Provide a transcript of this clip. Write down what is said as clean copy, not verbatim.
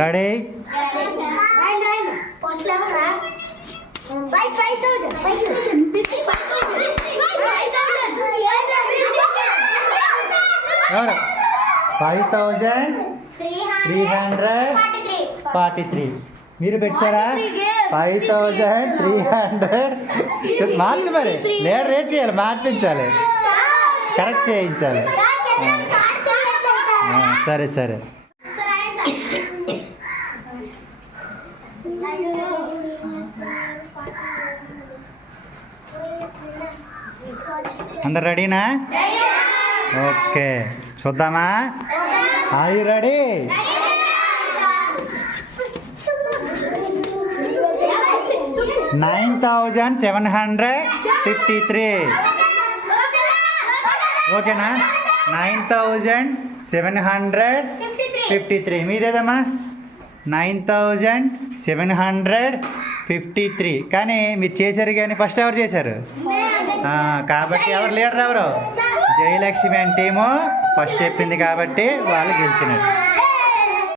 Ready? ఎవరు? 5343 మీరు పెట్టారా? 5300 మార్చి మరి లేట్ రేట్ చేయాలి, మార్పించాలి, కరెక్ట్ చేయించాలి. సరే సరే. అందరు రెడీనా? ఓకే, చూద్దామా? Are you ready? 9753. ఓకేనా? 9753. మీదేదమ్మా? 9753. కానీ మీరు చేశారు, కానీ ఫస్ట్ ఎవరు చేశారు? కాబట్టి ఎవరు లీడర్? ఎవరు? జయలక్ష్మి అని టీము ఫస్ట్ చెప్పింది కాబట్టి వాళ్ళు గెలిచినట్టు.